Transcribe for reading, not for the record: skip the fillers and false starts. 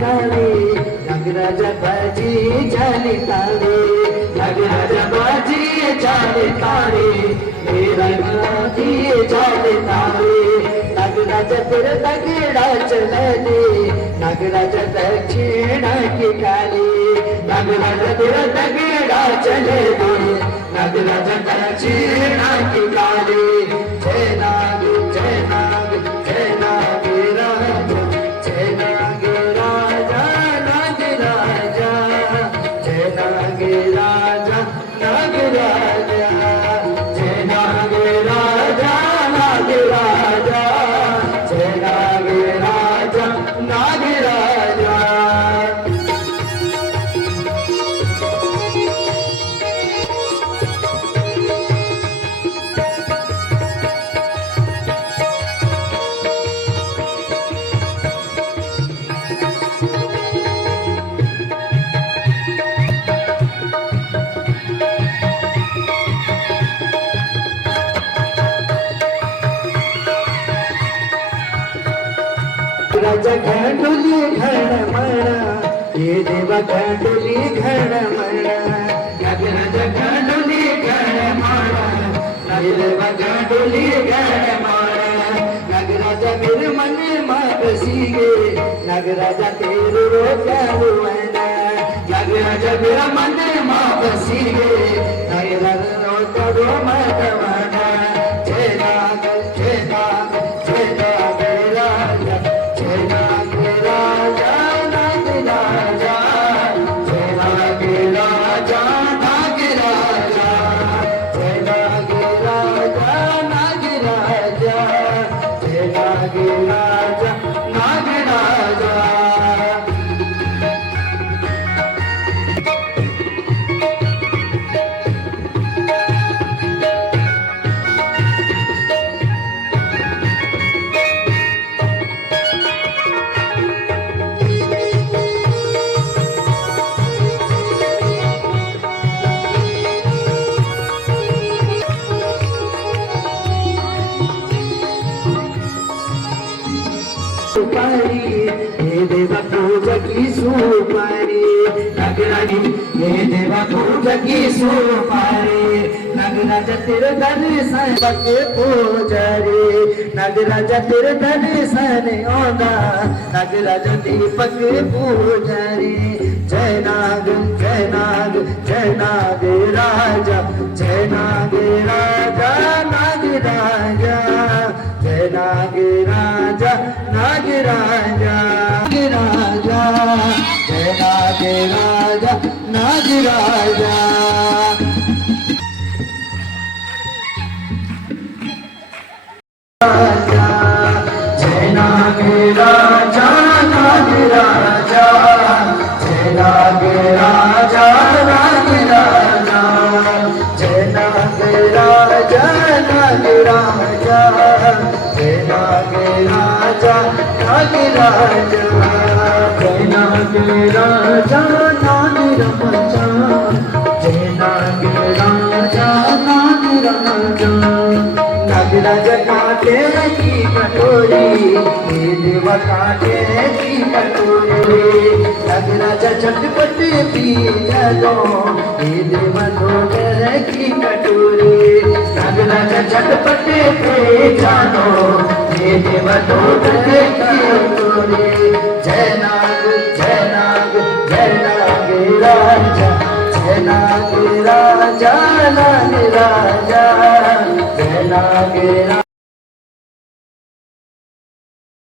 काळे नागराज बाजी झाली तारे नागराज बाजी झाली तारे बाजी झाली तारे नागराज फिर दगडा चलले नागराज दक्षिण की काली नागराज फिर दगडा चलले नागराज दक्षिण की काली जय नाग जय नाग जय नाग राज जय नाग राजा नाग राजा जय नाग राजा नाग राजा जय नाग राजा नाग राजा जय नाग राजा नाग राजा राजा घंडोली घडमळा ये देवा घंडोली घडमळा नागराज घंडोली घडमळा ये देवा घंडोली घडमळा नागराज मेरे मन मागसी गे नागराजा तेरे रोक्यालुवना नागराज मेरा मन मागसी गे नागराज रोक्यालु मतवना जय नाग जय नाग जय नाग राजा जय नाग राजा नाग राजा जय नाग राजा नाग राजा जय नाग राजा नाग राजा जय नाग राजा नाग राजा सुपारी हे देवा पूजा की सुपारी नागराजी हे देवा पूजा की सुपारी नागराज तेरे दर्शन के पूजारी नागराज तेरे दर्शन होगा नागराज दीपक पूजारी जय नाग जय नाग जय नाग राजा जय नाग राजा नाग राजा जय नाग राजा नाग राजा नाग राजा जय नाग राजा नाग राजा जय नाग राजा नाग राजा जय नाग राजा नाग राजा जय नाग राजा नाग राजा जय नाग राजा नाग राजा जय नाग राजा नाग राजा जय नाग राजा नाग राजा नागराज काटे की कटोरी हे देवा काटे की कटोरी नागराज झटपट पी लो हे देवा लोट की कटोरी नागराज झटपट पे जानो हे देवा लोट की कटोरी जय नाग जय नाग जय नाग राजा जय नाग राजा नाग राजा जय नाग राजा